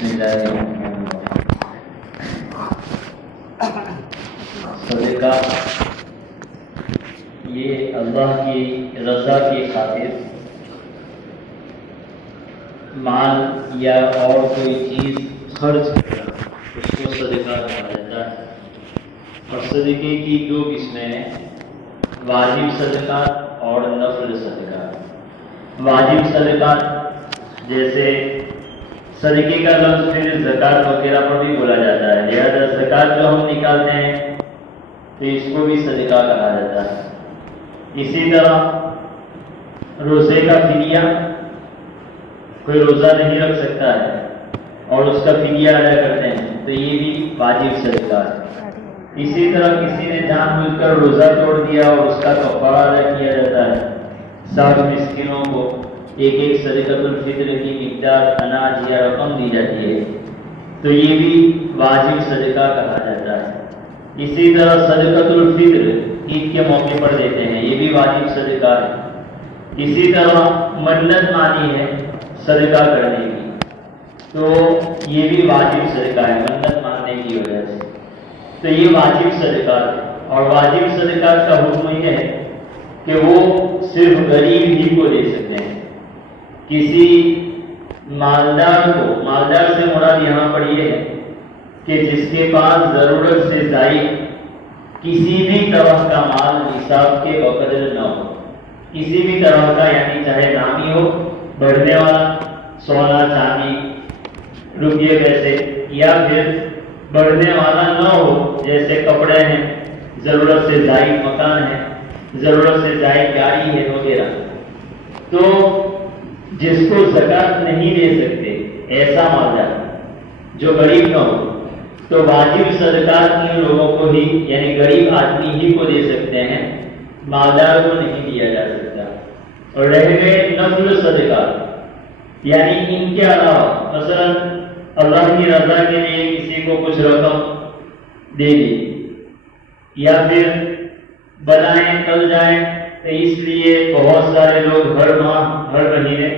بسم اللہ الرحمن الرحیم۔ صدقہ یہ اللہ کی رضا کی خاطر مال یا اور کوئی چیز خرچ کرنا، اس کو صدقہ کہا جاتا ہے۔ اور صدقے کی دو قسمیں ہیں، واجب صدقہ اور نفل صدقہ۔ واجب صدقہ جیسے صدقے کا لفظ پھر زکوٰۃ وغیرہ پر بھی بولا جاتا ہے، لہذا زکوٰۃ جو ہم نکالتے ہیں تو اس کو بھی صدقہ کہا جاتا ہے۔ اسی طرح روزے کا فدیہ، کوئی روزہ نہیں رکھ سکتا ہے اور اس کا فدیہ ادا کرتے ہیں تو یہ بھی واجب صدقہ ہے۔ اسی طرح کسی نے جان بوجھ کر روزہ توڑ دیا اور اس کا کفارہ ادا کیا جاتا ہے، 60 مسکینوں کو ایک صدقۃ الفطر کی مقدار اناج یا رقم دی جاتی ہے، تو یہ بھی واجب صدقہ کہا جاتا ہے۔ اسی طرح صدقۃ الفطر عید کے موقع پر دیتے ہیں، یہ بھی واجب صدقہ ہے۔ اسی طرح منت مانی ہے صدقہ کرنے کی، تو یہ بھی واجب صدقہ ہے منت ماننے کی وجہ سے، تو یہ واجب صدقہ ہے۔ اور واجب صدقہ کا حکم یہ ہے کہ وہ صرف غریب ہی کو دے سکتے ہیں، کسی مالدار کو، مالدار سے مراد یہاں پر یہ ہے کہ جس کے پاس ضرورت سے زائد کسی بھی طرح کا مال نصاب کے بقدر نہ ہو، کسی بھی طرح کا، یعنی چاہے نامی ہو، بڑھنے والا، سونا چاندی روپیے پیسے، یا پھر بڑھنے والا نہ ہو، جیسے کپڑے ہیں، ضرورت سے زائد مکان ہے، ضرورت سے زائد گاڑی ہے وغیرہ، تو جس کو زکوٰۃ نہیں دے سکتے ایسا مالدار جو غریب نہ ہو، تو واجب صدقات ان لوگوں کو ہی، یعنی غریب آدمی ہی کو دے سکتے ہیں، مالدار کو نہیں دیا جا سکتا۔ اور رہ گئے نفل صدقات، یعنی ان کے علاوہ مثلا اللہ کی رضا کے لیے کسی کو کچھ رقم دے دی، یا پھر بنائیں ٹل جائیں تو اس لیے بہت سارے لوگ ہر ماہ ہر مہینے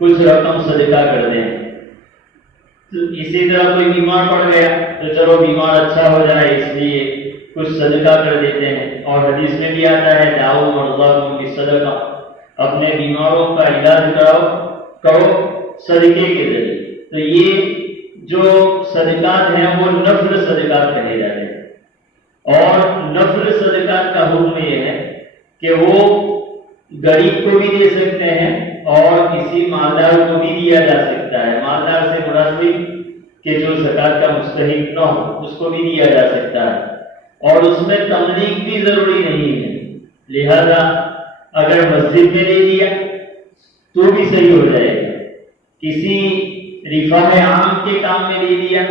کچھ رقم صدقہ کر دیں۔ تو اسی طرح کوئی بیمار پڑ گیا تو چلو بیمار اچھا ہو جائے اس لیے کچھ صدقہ کر دیتے ہیں، اور حدیث میں بھی آتا ہے دعوا مرضاکم بالصدقہ، اپنے بیماروں کا علاج کرو صدقے کے ذریعے۔ تو یہ جو صدقات ہیں وہ نفل صدقات کہے جاتے ہیں، اور نفل صدقات کا حکم یہ ہے کہ وہ غریب کو بھی دے سکتے ہیں اور کسی مالدار کو بھی دیا جا سکتا ہے۔ مالدار سے مراد بھی کہ جو زکوٰۃ کا مستحق نہ ہو اس کو بھی دیا جا سکتا ہے، اور اس میں تملیغ بھی ضروری نہیں ہے، لہذا اگر مسجد میں دے دیا تو بھی صحیح ہو جائے گا، کسی رفاہ عام کے کام میں دے دیا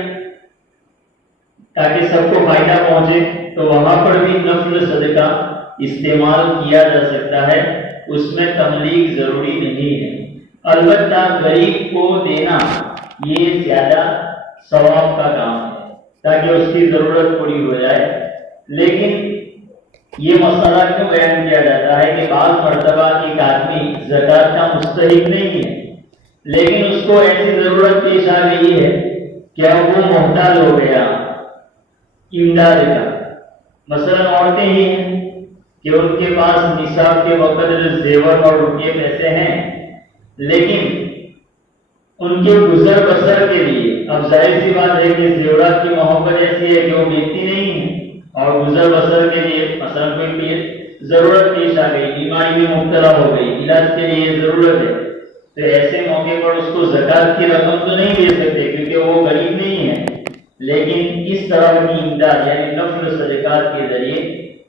تاکہ سب کو فائدہ پہنچے تو وہاں پر بھی نفل صدقہ استعمال کیا جا سکتا ہے، اس میں تملیغ ضروری نہیں ہے۔ البتہ غریب کو دینا یہ زیادہ ثواب کا کام ہے تاکہ اس کی ضرورت پوری ہو جائے، لیکن یہ مسئلہ کیوں بیان کیا جاتا ہے کہ بعض مرتبہ ایک آدمی زکوٰۃ کا مستحق نہیں ہے لیکن اس کو ایسی ضرورت پیش آ گئی ہے کہ اب وہ محتاج ہو گیا امداد کا، مثلا عورتیں ہی ہیں کہ ان کے پاس نصاب کے بقدر زیور اور روپیے پیسے ہیں، لیکن ان کے گزر بسر کے لیے اب ظاہر سی بات ہے کہ زیورات کی محبت ایسی ہے کہ وہ بیچتی نہیں ہے، اور گزر بسر کے لیے مثلا کوئی ضرورت پیش آ گئی، بیماری میں مبتلا ہو گئی، علاج کے لیے ضرورت ہے، تو ایسے موقع پر اس کو زکوٰۃ کی رقم تو نہیں دے سکتے کیونکہ وہ غریب نہیں ہے، لیکن اس طرح کی امداد یعنی نفل صدقات کے ذریعے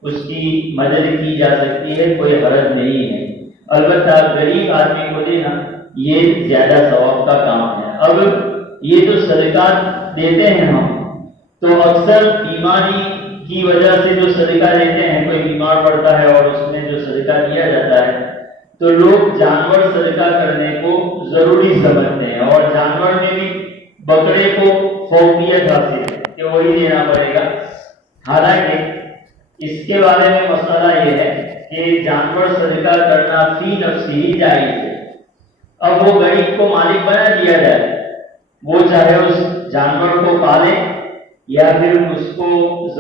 اس کی مدد کی جا سکتی ہے، کوئی حرج نہیں ہے۔ البتہ غریب آدمی کو دینا یہ زیادہ ثواب کا کام ہے۔ اب یہ جو صدقات دیتے ہیں ہم، تو اکثر بیماری کی وجہ سے جو صدقہ دیتے ہیں، کوئی بیمار پڑتا ہے اور اس میں جو صدقہ دیا جاتا ہے تو لوگ جانور صدقہ کرنے کو ضروری سمجھتے ہیں، اور جانور میں بھی بکرے کو فوقیت حاصل ہے کہ وہی دینا پڑے گا، حالانکہ اس کے بارے میں مسئلہ یہ ہے کہ جانور صدقہ کرنا فی نفسی ہی جائز ہے۔ اب وہ غریب کو مالک بنا دیا جائے وہ چاہے اس جانور کو پالے یا پھر اس کو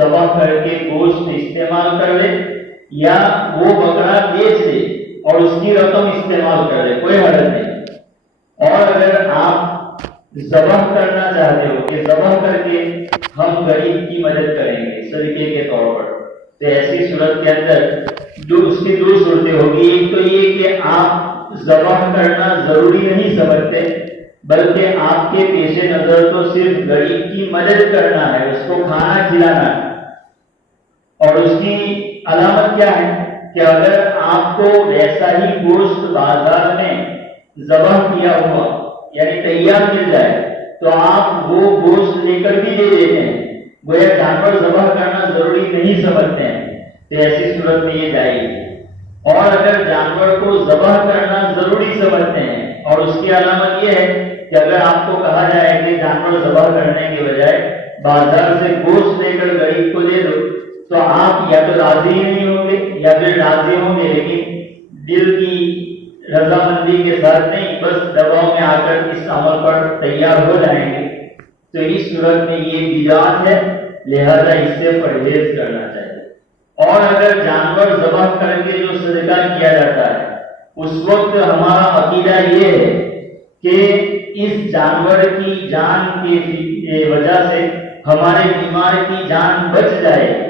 ذبح کر کے گوشت استعمال کر لے یا وہ بکرا بیچ لے اور اس کی رقم استعمال کر لے، کوئی حرج نہیں۔ اور اگر آپ ذبح کرنا چاہتے ہو کہ ذبح کر کے ہم غریب کی مدد کریں گے صدقے کے طور پر، تو ایسی صورت کے اندر اس کی دو صورتیں ہوگی۔ ایک تو یہ کہ آپ ذبح کرنا ضروری نہیں سمجھتے، بلکہ آپ کے پیش نظر تو صرف غریب کی مدد کرنا ہے، اس کو کھانا کھلانا ہے۔ اور اس کی علامت کیا ہے کہ اگر آپ کو ویسا ہی گوشت بازار میں ذبح کیا ہوا یعنی تیار مل جائے تو آپ وہ گوشت لے کر بھی دے دیتے ہیں، گویا جانور ذبح کرنا ضروری نہیں سمجھتے ہیں، تو ایسی صورت میں یہ جائے گی۔ اور اگر جانور کو ذبح کرنا ضروری سمجھتے ہیں، اور اس کی علامت یہ ہے کہ اگر آپ کو کہا جائے کہ جانور ذبح کرنے کے بجائے بازار سے گوشت لے کر غریب کو دے دو، تو آپ یا تو راضی نہیں ہوں گے یا پھر راضی ہوں گے لیکن دل کی رضامندی کے ساتھ نہیں، بس دباؤ میں آ کر اس عمل پر تیار ہو جائیں گے۔ تو اس صورت میں یہ بدعت ہے، لہذا اس سے پرہیز کرنا چاہیے۔ اور اگر جانور ذبح کر کے جو صدقہ کیا جاتا ہے، اس وقت ہمارا عقیدہ یہ ہے کہ اس جانور کی جان کی وجہ سے ہمارے بیمار کی جان بچ جائے۔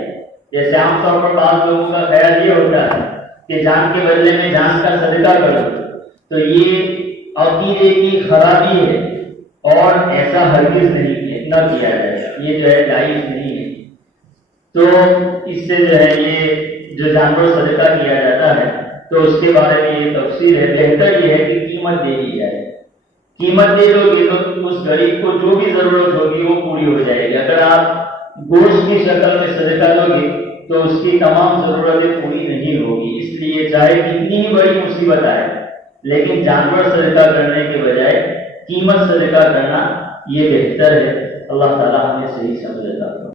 جیسے عام طور پر بعض لوگوں کا خیال یہ ہوتا ہے کہ جان کے بدلے میں جان کا صدقہ کرو، تو یہ عقیدے کی خرابی ہے اور ایسا ہرگز نہیں نہ کیا جائے، یہ جو ہے جائز نہیں ہے۔ تو اس سے جو ہے یہ جو جانور صدقہ کیا جاتا ہے تو اس کے بارے میں یہ تفصیل ہے۔ بہتر یہ ہے کہ قیمت دے دی جائے، قیمت دے دو گے تو اس غریب کو جو بھی ضرورت ہوگی وہ پوری ہو جائے گی۔ اگر آپ گوشت کی شکل میں صدقہ دو گے تو اس کی تمام ضرورتیں پوری نہیں ہوگی، اس لیے چاہے کتنی ہی بڑی مصیبت آئے لیکن جانور صدقہ کرنے کے بجائے قیمت صدقہ کرنا یہ بہتر ہے۔ اللہ تعالیٰ ہمیں صحیح سمجھ عطا فرمائے۔